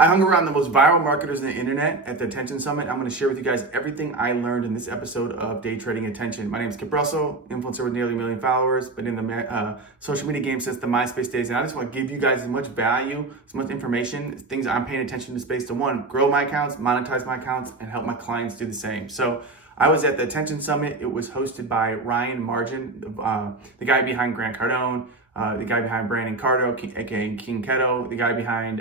I hung around the most viral marketers on the internet at the Attention Summit. I'm going to share with you guys everything I learned in this episode of Day Trading Attention. My name is Kip Russell, influencer with nearly 1 million followers, been in the social media game since the MySpace days. And I just want to give you guys as much value, as much information, things I'm paying attention to space to one, grow my accounts, monetize my accounts, and help my clients do the same. So I was at the Attention Summit. It was hosted by Ryan Margin, the guy behind Grant Cardone, the guy behind Grant Cardone, aka KingKeto, the guy behind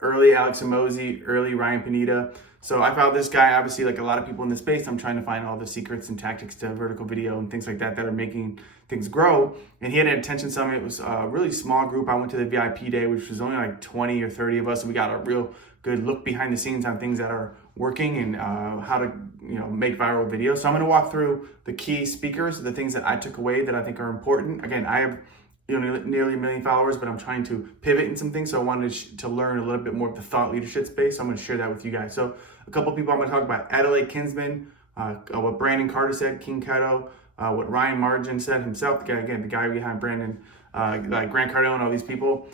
early Alex Hormozi, early Ryan Pineda. So I found this guy, obviously like a lot of people in the space, I'm trying to find all the secrets and tactics to vertical video and things like that are making things grow. And he had an Attention Summit. It was a really small group. I went to the VIP day, which was only like 20 or 30 of us. And we got a real good look behind the scenes on things that are working and how to make viral videos. So I'm gonna walk through the key speakers, the things that I took away that I think are important. Again, I have nearly 1 million followers, but I'm trying to pivot in some things. So I wanted to learn a little bit more of the thought leadership space. So I'm going to share that with you guys. So a couple of people I'm going to talk about: Adley Kinsman, what Brandon Carter said, KingKeto, what Ryan Margin said himself. The guy behind Brandon, like Grant Cardone, all these people.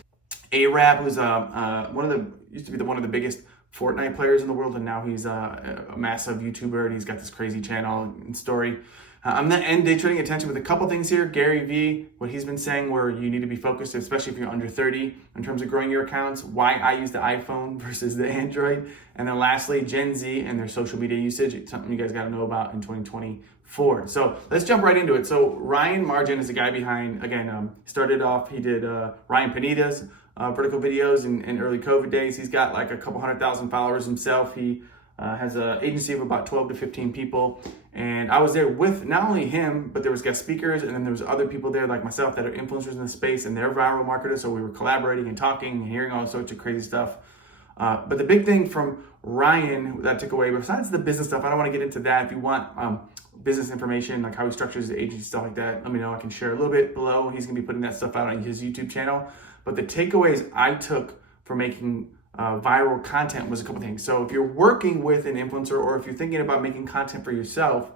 A-Rap, who's used to be one of the biggest Fortnite players in the world, and now he's a massive YouTuber, and he's got this crazy channel and story. I'm going to end Day Trading Attention with a couple things here. Garyvee, what he's been saying, where you need to be focused, especially if you're under 30, in terms of growing your accounts, why I use the iPhone versus the Android. And then lastly, Gen Z and their social media usage. It's something you guys got to know about in 2024. So let's jump right into it. So Ryan Margin is the guy behind, again, started off, he did Ryan Pineda's vertical videos in early COVID days. He's got like a couple 100,000 followers himself. He has an agency of about 12 to 15 people. And I was there with not only him, but there was guest speakers, and then there was other people there like myself that are influencers in the space, and they're viral marketers. So we were collaborating and talking and hearing all sorts of crazy stuff. But the big thing from Ryan that I took away, besides the business stuff, I don't want to get into that. If you want business information, like how he structures the agency, stuff like that, let me know. I can share a little bit below. He's going to be putting that stuff out on his YouTube channel. But the takeaways I took for making viral content was a couple things. So if you're working with an influencer, or if you're thinking about making content for yourself,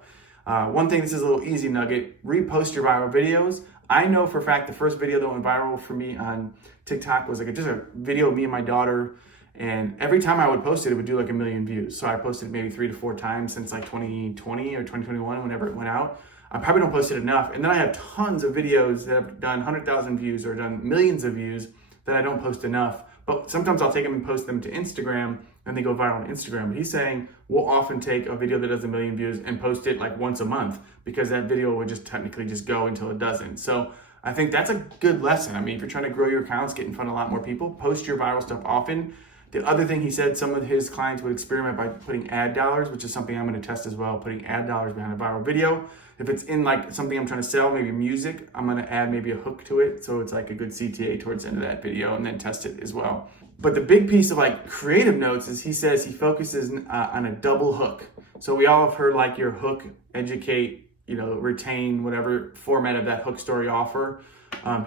one thing, this is a little easy nugget: repost your viral videos. I know for a fact the first video that went viral for me on TikTok was like just a video of me and my daughter, and every time I would post it, it would do like 1 million views. So I posted maybe 3 to 4 times since like 2020 or 2021, whenever it went out. I probably don't post it enough. And then I have tons of videos that have done 100,000 views or done millions of views that I don't post enough. But sometimes I'll take them and post them to Instagram, and they go viral on Instagram. But he's saying we'll often take a video that does 1 million views and post it like once a month, because that video would just technically just go until it doesn't. So I think that's a good lesson. I mean, if you're trying to grow your accounts, get in front of a lot more people, post your viral stuff often. The other thing he said, some of his clients would experiment by putting ad dollars, which is something I'm going to test as well, putting ad dollars behind a viral video. If it's in like something I'm trying to sell, maybe music, I'm going to add maybe a hook to it, so it's like a good CTA towards the end of that video, and then test it as well. But the big piece of like creative notes is he says he focuses on a double hook. So we all have heard like your hook, educate, retain, whatever format of that hook story offer.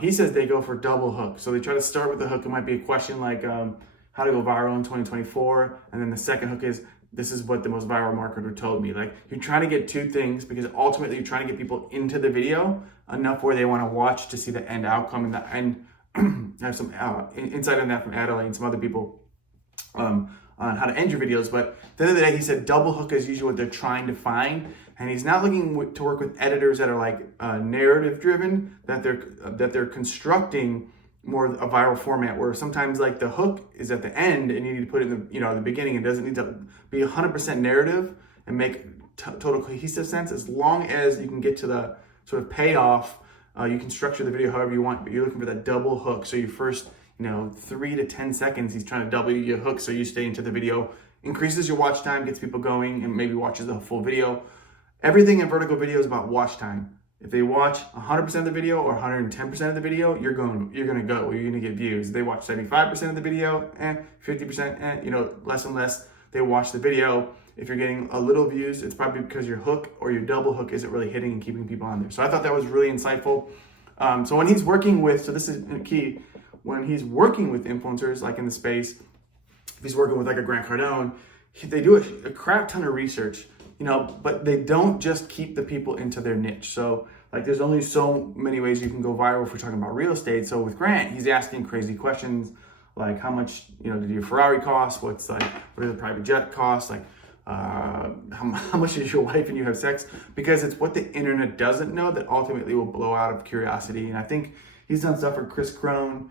He says they go for double hook. So they try to start with the hook. It might be a question like how to go viral in 2024. And then the second hook is, this is what the most viral marketer told me. Like, you're trying to get two things, because ultimately you're trying to get people into the video enough where they want to watch to see the end outcome. And the end, I have some insight on that from Adley and some other people on how to end your videos. But at the end of the day, he said double hook is usually what they're trying to find. And he's not looking to work with editors that are like narrative driven, that they're constructing more a viral format, where sometimes like the hook is at the end and you need to put it in the beginning. It doesn't need to be 100% narrative and make total cohesive sense. As long as you can get to the sort of payoff, you can structure the video however you want, but you're looking for that double hook. So your first 3 to 10 seconds, he's trying to double your hook so you stay into the video, increases your watch time, gets people going, and maybe watches the full video. Everything in vertical video is about watch time. If they watch 100% of the video or 110% of the video, you're gonna go. You're gonna get views. If they watch 75% of the video, 50%, less and less they watch the video. If you're getting a little views, it's probably because your hook or your double hook isn't really hitting and keeping people on there. So I thought that was really insightful. So when he's working with, so this is key, when he's working with influencers like in the space, if he's working with like a Grant Cardone, they do a crap ton of research. But they don't just keep the people into their niche. So like there's only so many ways you can go viral if we're talking about real estate. So with Grant, he's asking crazy questions like how much, did your Ferrari cost? What does the private jet cost? Like, how much is your wife and you have sex? Because it's what the internet doesn't know that ultimately will blow out of curiosity. And I think he's done stuff for Chris Crone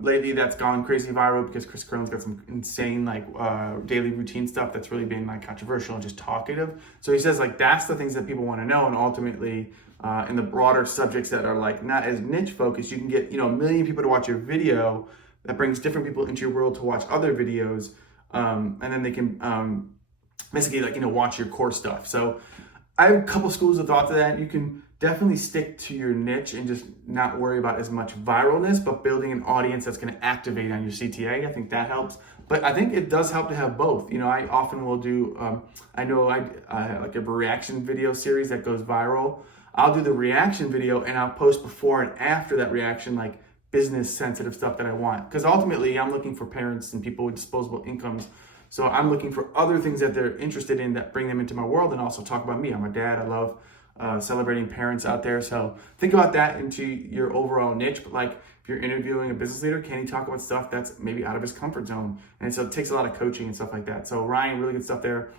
lately that's gone crazy viral, because Chris Crone's got some insane daily routine stuff that's really been controversial and just talkative. So he says that's the things that people want to know, and ultimately in the broader subjects that are not as niche focused, you can get a million people to watch your video that brings different people into your world to watch other videos, and then they can basically watch your core stuff. So I have a couple schools of thought to that. You can definitely stick to your niche and just not worry about as much viralness, but building an audience that's going to activate on your CTA. I think that helps. But I think it does help to have both. I often will do, I have a reaction video series that goes viral. I'll do the reaction video and I'll post before and after that reaction, business sensitive stuff that I want. Because ultimately I'm looking for parents and people with disposable incomes. So I'm looking for other things that they're interested in that bring them into my world, and also talk about me. I'm a dad. I love celebrating parents out there. So think about that into your overall niche. But if you're interviewing a business leader, can he talk about stuff that's maybe out of his comfort zone? And so it takes a lot of coaching and stuff like that. So Ryan, really good stuff there.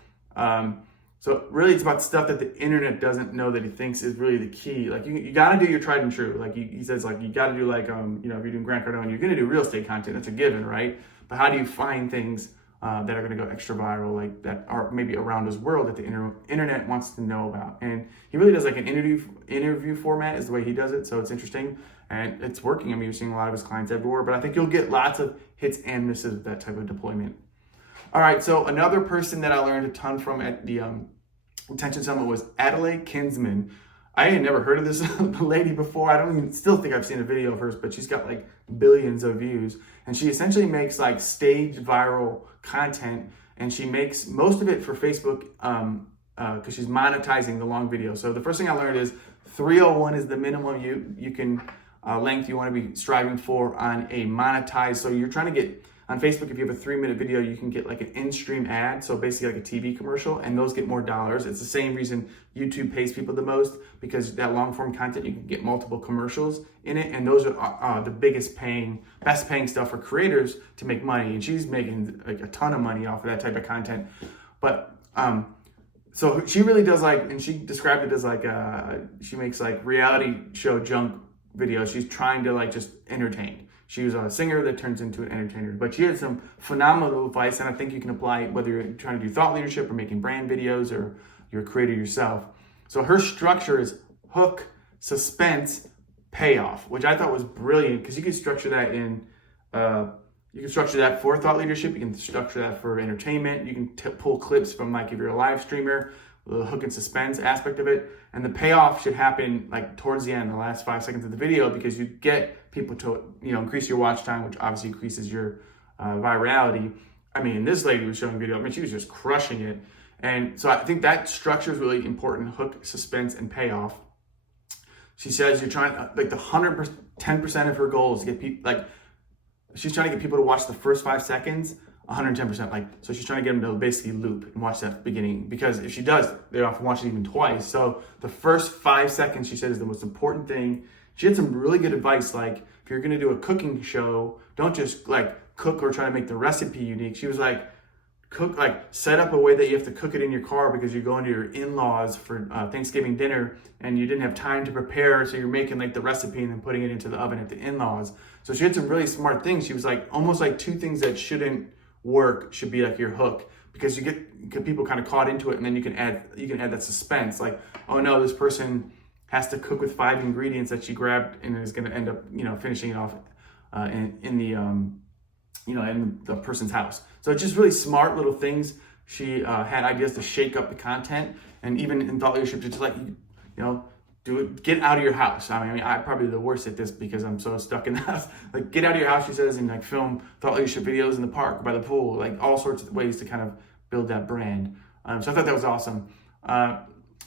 So really it's about stuff that the internet doesn't know that he thinks is really the key. You got to do your tried and true. He says you got to do if you're doing Grant Cardone, you're going to do real estate content. That's a given, right? But how do you find things that are going to go extra viral, that are maybe around his world that the internet wants to know about? And he really does an interview format is the way he does it. So it's interesting and it's working. I mean, you're seeing a lot of his clients everywhere, but I think you'll get lots of hits and misses with that type of deployment. All right, so another person that I learned a ton from at the Attention Summit was Adley Kinsman. I had never heard of this lady before. I don't even still think I've seen a video of hers, but she's got billions of views. And she essentially makes staged viral content, and she makes most of it for Facebook because she's monetizing the long video. So the first thing I learned is 301 is the minimum you can length you want to be striving for on a monetized. So you're trying to get on Facebook, if you have a 3-minute video, you can get an in-stream ad, so basically a TV commercial, and those get more dollars. It's the same reason YouTube pays people the most, because that long-form content, you can get multiple commercials in it, and those are the best paying stuff for creators to make money, and she's making a ton of money off of that type of content. But so she really does and she described it as she makes reality show junk videos. She's trying to just entertain. She was a singer that turns into an entertainer, but she had some phenomenal advice, and I think you can apply it whether you're trying to do thought leadership or making brand videos or you're a creator yourself. So her structure is hook, suspense, payoff, which I thought was brilliant, because you can structure that for thought leadership. You can structure that for entertainment. You can pull clips from if you're a live streamer, the hook and suspense aspect of it, and the payoff should happen towards the end, the last 5 seconds of the video, because you get people to increase your watch time, which obviously increases your virality. I mean, this lady was showing video. I mean, she was just crushing it, and so I think that structure is really important: hook, suspense, and payoff. She says you're trying the 110% of her goal is to get people she's trying to get people to watch the first 5 seconds. 110%. So she's trying to get them to basically loop and watch that beginning, because if she does, they often watch it even twice. So the first 5 seconds, she said, is the most important thing. She had some really good advice. If you're going to do a cooking show, don't just cook or try to make the recipe unique. She was cook, set up a way that you have to cook it in your car because you're going to your in-laws for Thanksgiving dinner and you didn't have time to prepare. So you're making the recipe and then putting it into the oven at the in-laws. So she had some really smart things. She was almost 2 things that shouldn't work should be your hook, because you get people kind of caught into it, and then you can add that suspense, oh no, this person has to cook with 5 ingredients that she grabbed and is going to end up finishing it off in the person's house. So it's just really smart little things. She had ideas to shake up the content, and even in thought leadership, just do it, get out of your house. I mean, I'm probably the worst at this because I'm so stuck in the house. Get out of your house, she says, and film thought leadership videos in the park, by the pool, all sorts of ways to kind of build that brand. So I thought that was awesome.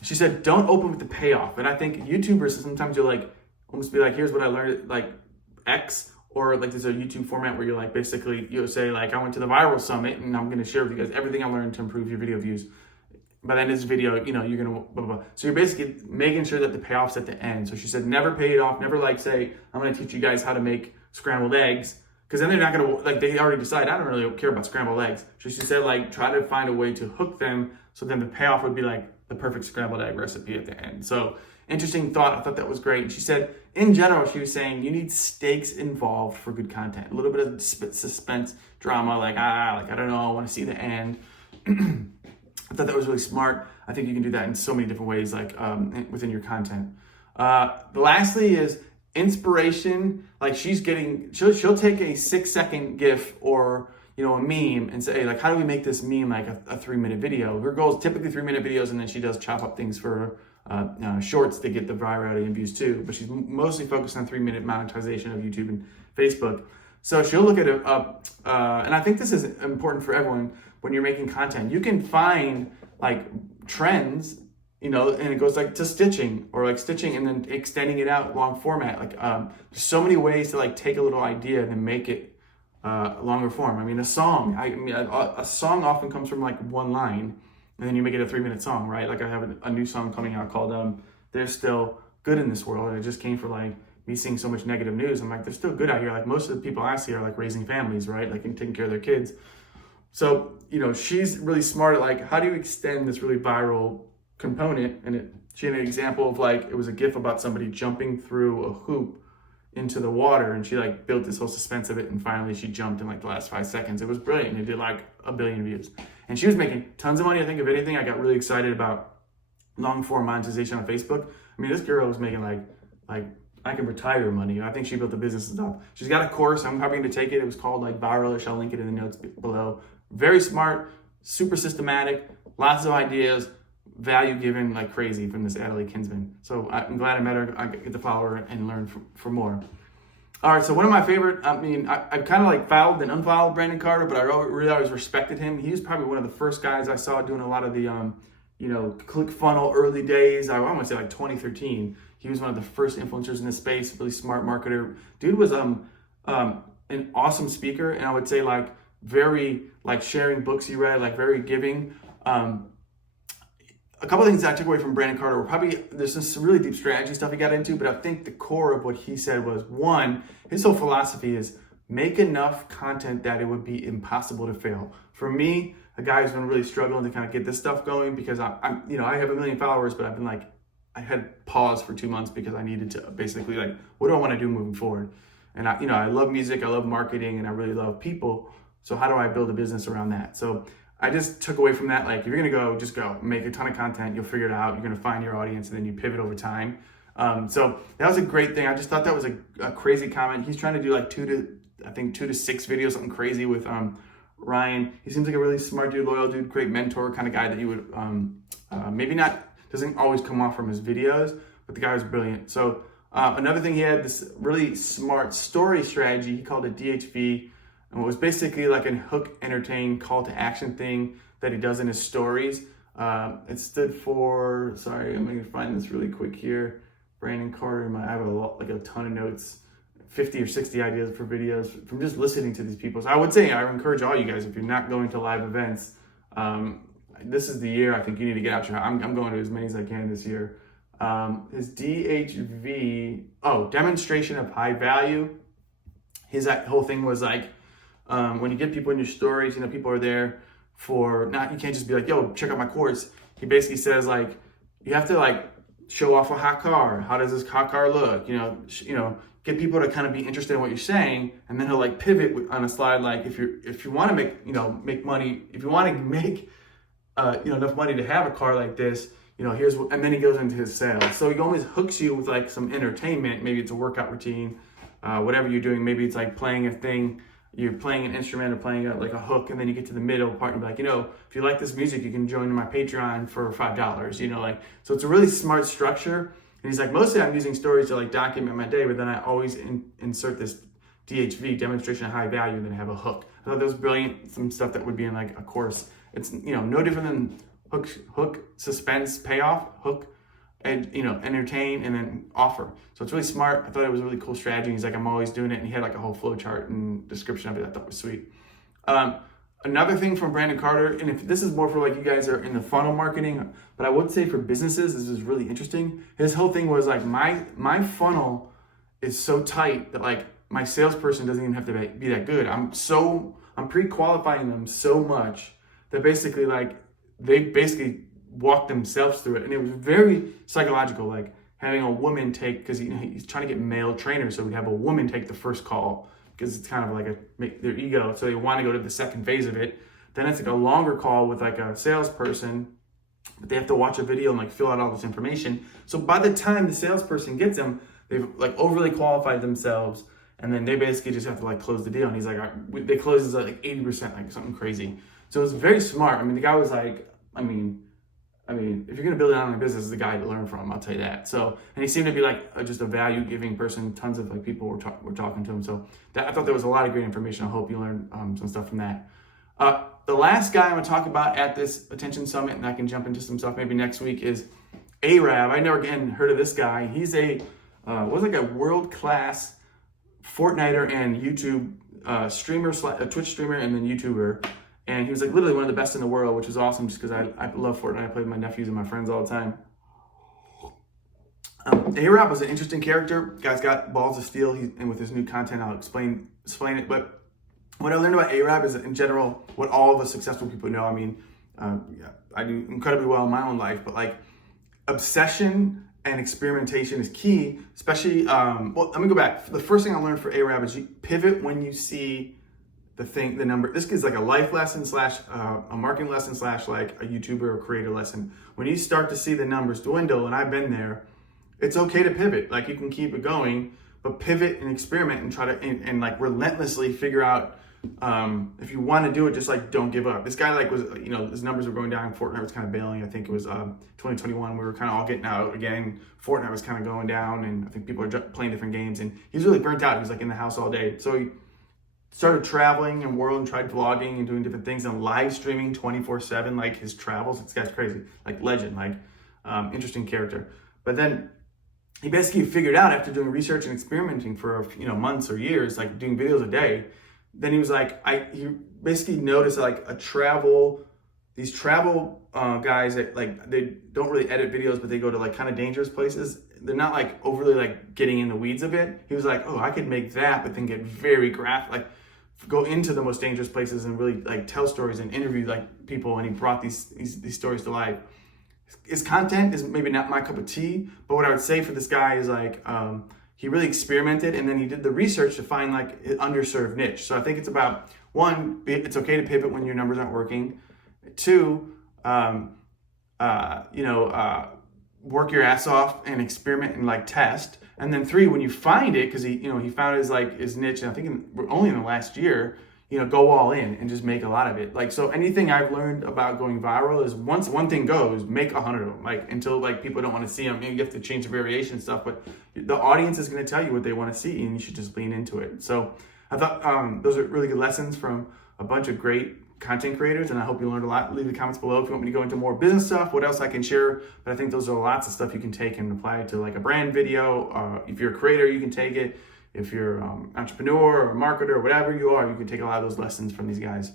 She said, don't open with the payoff. And I think YouTubers, sometimes you'll almost be here's what I learned at X, or there's a YouTube format where you're basically you'll say I went to the Viral Summit and I'm going to share with you guys everything I learned to improve your video views. By the end of this video, you're going to blah, blah, blah. So you're basically making sure that the payoff's at the end. So she said, never pay it off. Never say, I'm going to teach you guys how to make scrambled eggs, because then they're not gonna, like, they already decide, I don't really care about scrambled eggs. So she said, like, try to find a way to hook them, so then the payoff would be like the perfect scrambled egg recipe at the end. So interesting thought. I thought that was great. And she said, in general, she was saying you need stakes involved for good content. A little bit of suspense, drama, like I don't know, I want to see the end. I thought that was really smart. I think you can do that in so many different ways, like within your content. Lastly is inspiration. Like she'll take a 6-second GIF or a meme and say, like, how do we make this meme like a 3-minute video? Her goal is typically 3-minute videos, and then she does chop up things for shorts to get the virality and views too. But she's mostly focused on 3-minute monetization of YouTube and Facebook. So she'll look at it up, and I think this is important for everyone when you're making content. You can find like trends, and it goes like to stitching or like stitching and then extending it out long format. Like there's so many ways to like take a little idea and make it longer form. I mean, a song often comes from like one line, and then you make it a 3-minute song, right? Like I have a new song coming out called There's Still Good in This World, and it just came from like me seeing so much negative news. I'm like, there's still good out here. Like most of the people I see are like raising families, right? Like and taking care of their kids. So, she's really smart at like, how do you extend this really viral component? And she had an example of like, it was a GIF about somebody jumping through a hoop into the water, and she like built this whole suspense of it, and finally she jumped in like the last 5 seconds. It was brilliant. It did like 1 billion views, and she was making tons of money. I think if anything, I got really excited about long form monetization on Facebook. I mean, this girl was making like I can retire money. I think she built a business and stuff. She's got a course. I'm probably going to take it. It was called like Viralish. I'll link it in the notes below. Very smart, super systematic, lots of ideas, value given like crazy from this Adley Kinsman. So I'm glad I met her. I get to follow her and learn for more. All right, so one of my favorite, I kind of like followed and unfollowed Brandon Carter, but I really always respected him. He was probably one of the first guys I saw doing a lot of the, ClickFunnels early days. I want to say like 2013. He was one of the first influencers in this space, really smart marketer. Dude was an awesome speaker, and I would say like very like sharing books he read, like very giving. A couple of things that I took away from Brandon Carter were probably, there's some really deep strategy stuff he got into, but I think the core of what he said was, one, his whole philosophy is make enough content that it would be impossible to fail. For me, a guy who's been really struggling to kind of get this stuff going, because I have 1 million followers, but I've been like, I had pause for 2 months because I needed to basically like, what do I want to do moving forward? And I love music, I love marketing, and I really love people. So how do I build a business around that? So I just took away from that, like, if you're gonna go, just go, make a ton of content, you'll figure it out, you're gonna find your audience, and then you pivot over time. So that was a great thing. I just thought that was a crazy comment. He's trying to do like 2 to 6 videos, something crazy with Ryan. He seems like a really smart dude, loyal dude, great mentor kind of guy that you would maybe not, doesn't always come off from his videos, but the guy was brilliant. So another thing, he had this really smart story strategy. He called it DHV. And it was basically like a hook, entertain, call to action thing that he does in his stories. It stood for, sorry, I'm going to find this really quick here. Brandon Carter, I have a ton of notes, 50 or 60 ideas for videos from just listening to these people. So I would say, I encourage all you guys, if you're not going to live events, this is the year I think you need to get out your, I'm going to as many as I can this year. His DHV, demonstration of high value. His whole thing was like, when you get people in your stories, people are there for you can't just be like, yo, check out my course. He basically says like, you have to like show off a hot car. How does this hot car look? Get people to kind of be interested in what you're saying. And then he'll like pivot on a slide. Like if you want to make money, if you want to make, enough money to have a car like this, and then he goes into his sales. So he always hooks you with like some entertainment. Maybe it's a workout routine, whatever you're doing. Maybe it's like playing a thing. You're playing an instrument or playing like a hook, and then you get to the middle part and be like, if you like this music, you can join my Patreon for $5, so it's a really smart structure. And he's like, mostly I'm using stories to like document my day, but then I always insert this DHV, demonstration of high value, and then have a hook. I thought that was brilliant. Some stuff that would be in like a course. It's, no different than hook, suspense, payoff, hook, and entertain, and then offer. So it's really smart. I thought it was a really cool strategy. He's like, I'm always doing it, and he had like a whole flow chart and description of it. I thought was sweet. Another thing from Brandon Carter, and if this is more for like you guys are in the funnel marketing, but I would say for businesses, this is really interesting. His whole thing was like, my funnel is so tight that like my salesperson doesn't even have to be that good. I'm pre-qualifying them so much that basically like they basically walk themselves through it. And it was very psychological, like having a woman take, because he's trying to get male trainers, so we have a woman take the first call because it's kind of like their ego. So they want to go to the second phase of it. Then it's like a longer call with like a salesperson, but they have to watch a video and like fill out all this information. So by the time the salesperson gets them, they've like overly qualified themselves, and then they basically just have to like close the deal. And he's like, they close like 80%, like something crazy. So it's very smart. I mean, the guy was like, I mean, if you're gonna build an online business, is the guy to learn from. I'll tell you that. So, and he seemed to be like just a value-giving person. Tons of like people were talking to him. So I thought there was a lot of great information. I hope you learned some stuff from that. The last guy I'm gonna talk about at this Attention Summit, and I can jump into some stuff maybe next week, is Arab. I never again heard of this guy. He's was like a world-class Fortniter and YouTube streamer, a Twitch streamer, and then YouTuber. And he was like literally one of the best in the world, which was awesome just because I love Fortnite. I play with my nephews and my friends all the time. A-Rap was an interesting character. Guy's got balls of steel. And with his new content, I'll explain it. But what I learned about A-Rap is that in general, what all of us successful people know. I mean, I do incredibly well in my own life, but like obsession and experimentation is key, especially, well, let me go back. The first thing I learned for A-Rap is you pivot when you see the number. This is like a life lesson / a marketing lesson / like a YouTuber or creator lesson. When you start to see the numbers dwindle, and I've been there, it's okay to pivot. Like you can keep it going, but pivot and experiment and try to, and like relentlessly figure out, if you want to do it, just like don't give up. This guy like was, his numbers were going down. Fortnite was kind of bailing. I think it was 2021. We were kind of all getting out again. Fortnite was kind of going down, and I think people are playing different games, and he's really burnt out. He was like in the house all day. So he started traveling and world and tried vlogging and doing different things and live streaming 24/7, like his travels. This guy's crazy, like legend, like interesting character. But then he basically figured out after doing research and experimenting for months or years, like doing videos a day. Then he was like, he basically noticed like these travel guys that like they don't really edit videos, but they go to like kind of dangerous places. They're not like overly like getting in the weeds of it. He was like, oh, I could make that, but then get very graphic, like go into the most dangerous places and really like tell stories and interview like people. And he brought these stories to life. His content is maybe not my cup of tea, but what I would say for this guy is like, he really experimented, and then he did the research to find like an underserved niche. So I think it's about one, it's okay to pivot when your numbers aren't working. Two, work your ass off and experiment and like test. And then three, when you find it, because he found his niche, and I think only in the last year, go all in and just make a lot of it. Like, so anything I've learned about going viral is once one thing goes, make 100 of them, like until like people don't want to see them. Maybe you have to change the variation and stuff, but the audience is going to tell you what they want to see, and you should just lean into it. So I thought those are really good lessons from a bunch of great content creators, and I hope you learned a lot. Leave the comments below if you want me to go into more business stuff, what else I can share. But I think those are lots of stuff you can take and apply it to like a brand video. If you're a creator, you can take it. If you're an entrepreneur or a marketer or whatever you are, you can take a lot of those lessons from these guys.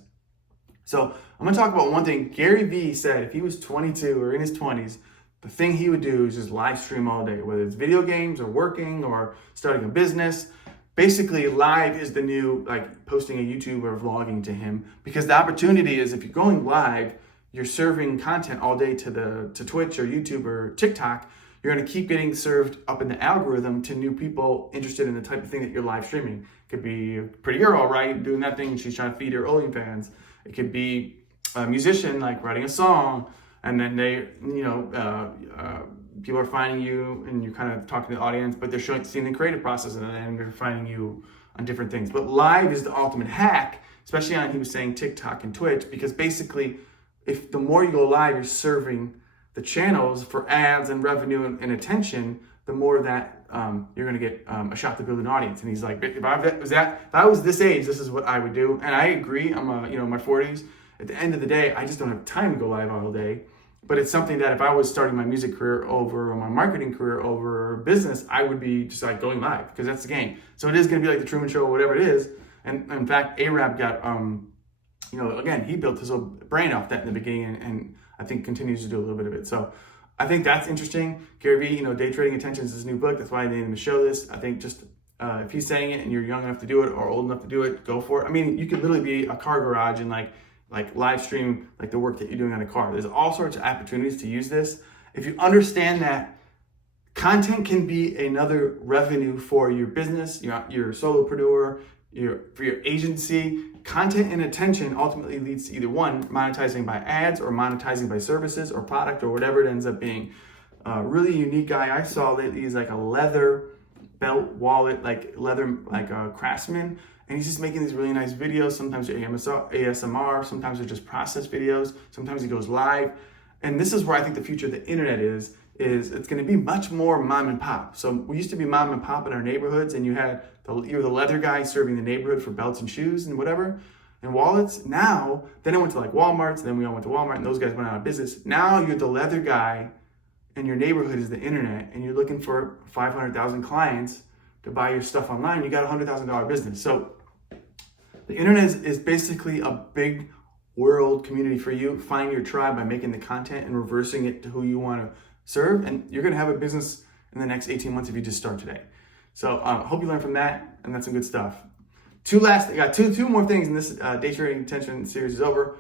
So I'm gonna talk about one thing. Garyvee said if he was 22 or in his 20s, the thing he would do is just live stream all day, whether it's video games or working or starting a business. Basically, live is the new, like posting a YouTube or vlogging to him, because the opportunity is if you're going live, you're serving content all day to Twitch or YouTube or TikTok. You're going to keep getting served up in the algorithm to new people interested in the type of thing that you're live streaming. It could be a pretty girl, right, doing that thing, and she's trying to feed her OnlyFans. It could be a musician, like writing a song, and then they, people are finding you, and you're kind of talking to the audience, but they're seeing the creative process, and then they're finding you on different things. But live is the ultimate hack, especially on, he was saying, TikTok and Twitch, because basically, if the more you go live, you're serving the channels for ads and revenue and attention, the more that you're going to get a shot to build an audience. And he's like, if I was this age, this is what I would do. And I agree. I'm my 40s. At the end of the day, I just don't have time to go live all day. But it's something that if I was starting my music career over or my marketing career over business, I would be just like going live, because that's the game. So it is going to be like the Truman Show or whatever it is. And in fact, A-Rap got, again, he built his whole brand off that in the beginning, and I think continues to do a little bit of it. So I think that's interesting. Garyvee, Day Trading Attention is his new book. That's why I named him to show this. I think just if he's saying it and you're young enough to do it or old enough to do it, go for it. I mean, you could literally be a car garage and like live stream like the work that you're doing on a car. There's all sorts of opportunities to use this. If you understand that content can be another revenue for your business, your solopreneur, for your agency. Content and attention ultimately leads to either one, monetizing by ads or monetizing by services or product or whatever it ends up being. A really unique guy I saw lately is like a leather belt wallet, like leather, like a craftsman. And he's just making these really nice videos. Sometimes they're ASMR, sometimes they're just process videos. Sometimes he goes live. And this is where I think the future of the internet is it's going to be much more mom and pop. So we used to be mom and pop in our neighborhoods, and you're the leather guy serving the neighborhood for belts and shoes and whatever and wallets. Now, then I went to like Walmart's, and then we all went to Walmart, and those guys went out of business. Now you're the leather guy, and your neighborhood is the internet, and you're looking for 500,000 clients to buy your stuff online. You got a $100,000 business. So the internet is basically a big world community for you. Find your tribe by making the content and reversing it to who you want to serve, and you're going to have a business in the next 18 months if you just start today. So hope you learned from that, and that's some good stuff. I got two more things, and this day trading attention series is over.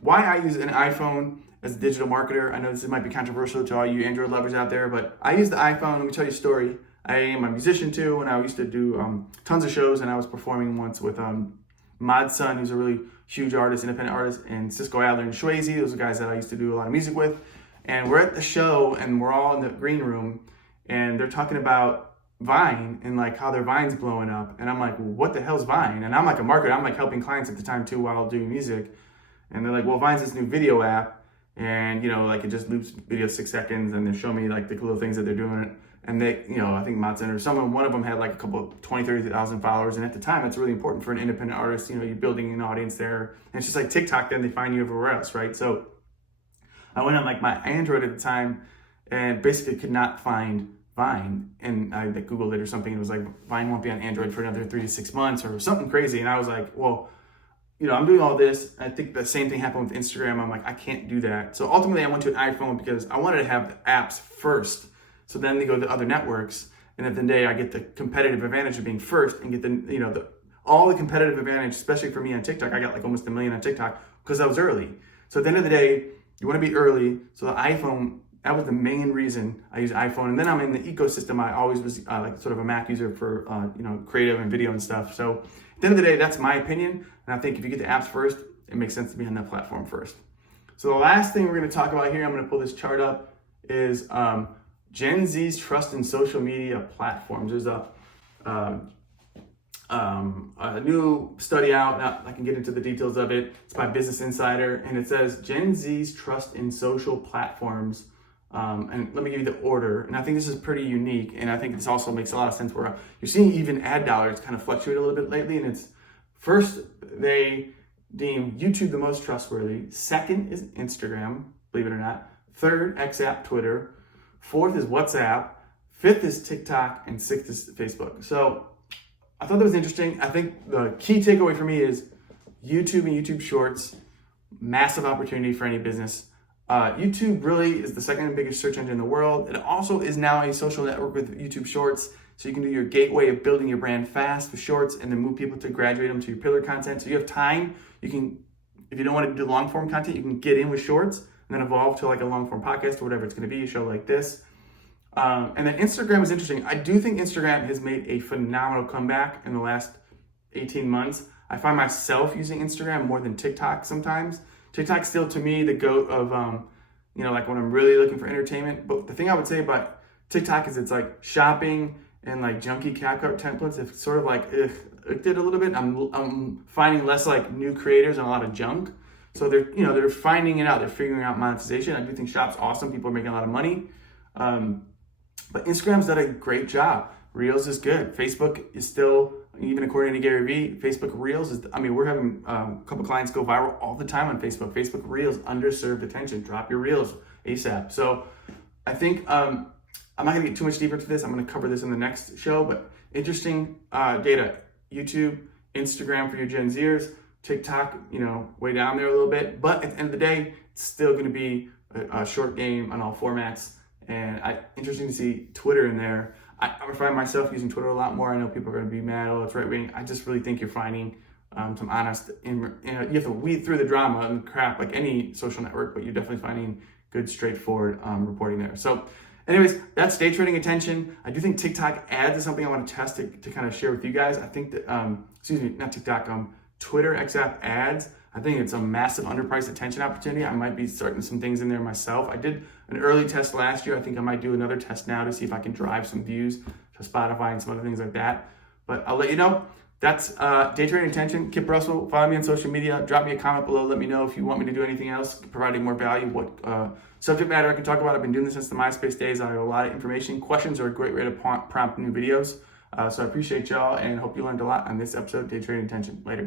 Why I use an iPhone as a digital marketer. I know this might be controversial to all you Android lovers out there, but I use the iPhone. Let me tell you a story. I am a musician too, and I used to do tons of shows, and I was performing once with Mod's son, who's a really huge artist, independent artist, and Cisco Adler and Swayze. Those are guys that I used to do a lot of music with. And we're at the show, and we're all in the green room, and they're talking about Vine and like how their Vine's blowing up. And I'm like, well, what the hell's Vine? And I'm like a marketer. I'm like helping clients at the time too while doing music. And they're like, well, Vine's this new video app, and like it just loops video 6 seconds, and they show me like the cool things that they're doing. And they, I think Matson or one of them had like a couple 30,000 followers. And at the time, it's really important for an independent artist. You're building an audience there. And it's just like TikTok, then they find you everywhere else, right? So I went on like my Android at the time and basically could not find Vine. And I Googled it or something. It was like, Vine won't be on Android for another 3 to 6 months or something crazy. And I was like, well, I'm doing all this. I think the same thing happened with Instagram. I'm like, I can't do that. So ultimately I went to an iPhone because I wanted to have the apps first. So then they go to other networks. And at the end of the day, I get the competitive advantage of being first and get all the competitive advantage, especially for me on TikTok. I got like almost 1 million on TikTok because I was early. So at the end of the day, you want to be early. So the iPhone, that was the main reason I use iPhone. And then I'm in the ecosystem. I always was like sort of a Mac user for, creative and video and stuff. So at the end of the day, that's my opinion. And I think if you get the apps first, it makes sense to be on that platform first. So the last thing we're going to talk about here, I'm going to pull this chart up, is Gen Z's trust in social media platforms. There's a new study out. Now I can get into the details of it. It's by Business Insider, and it says Gen Z's trust in social platforms. And let me give you the order. And I think this is pretty unique, and I think this also makes a lot of sense where you're seeing even ad dollars kind of fluctuate a little bit lately. And it's first, they deem YouTube the most trustworthy. Second is Instagram, believe it or not. Third, X app, Twitter. Fourth is WhatsApp. Fifth is TikTok, and sixth is Facebook. So I thought that was interesting. I think the key takeaway for me is YouTube and YouTube Shorts, massive opportunity for any business. YouTube really is the second biggest search engine in the world. It also is now a social network with YouTube Shorts. So you can do your gateway of building your brand fast with Shorts and then move people to graduate them to your pillar content. So you have time. You can, if you don't want to do long form content, you can get in with Shorts and then evolve to like a long form podcast or whatever it's going to be, a show like this. And then Instagram is interesting. I do think Instagram has made a phenomenal comeback in the last 18 months. I find myself using Instagram more than TikTok sometimes. TikTok's still to me the goat of, like when I'm really looking for entertainment. But the thing I would say about TikTok is it's like shopping and like junky CapCut templates. It's sort of like, it did a little bit. I'm finding less like new creators and a lot of junk. So they're finding it out. They're figuring out monetization. I do think Shop's awesome. People are making a lot of money. But Instagram's done a great job. Reels is good. Facebook is still, even according to Garyvee, Facebook Reels is, we're having a couple clients go viral all the time on Facebook. Facebook Reels, underserved attention. Drop your Reels ASAP. So I think, I'm not gonna get too much deeper into this. I'm gonna cover this in the next show, but interesting data. YouTube, Instagram for your Gen Zers, TikTok, way down there a little bit. But at the end of the day, it's still gonna be a short game on all formats. And interesting to see Twitter in there. I find myself using Twitter a lot more. I know people are going to be mad, oh, it's right wing. I just really think you're finding some honest, you have to weed through the drama and crap like any social network, but you're definitely finding good, straightforward reporting there. So anyways, that's day trading attention. I do think TikTok ads is something I want to test to kind of share with you guys. I think that, not TikTok, Twitter XApp ads. I think it's a massive underpriced attention opportunity. I might be starting some things in there myself. I did an early test last year. I think I might do another test now to see if I can drive some views to Spotify and some other things like that. But I'll let you know. That's day trading attention. Kip Russell. Follow me on social media. Drop me a comment below. Let me know if you want me to do anything else, providing more value, what subject matter I can talk about. I've been doing this since the MySpace days. I have a lot of information. Questions are a great way to prompt new videos. So I appreciate y'all and hope you learned a lot on this episode of Day Trading Attention. Later.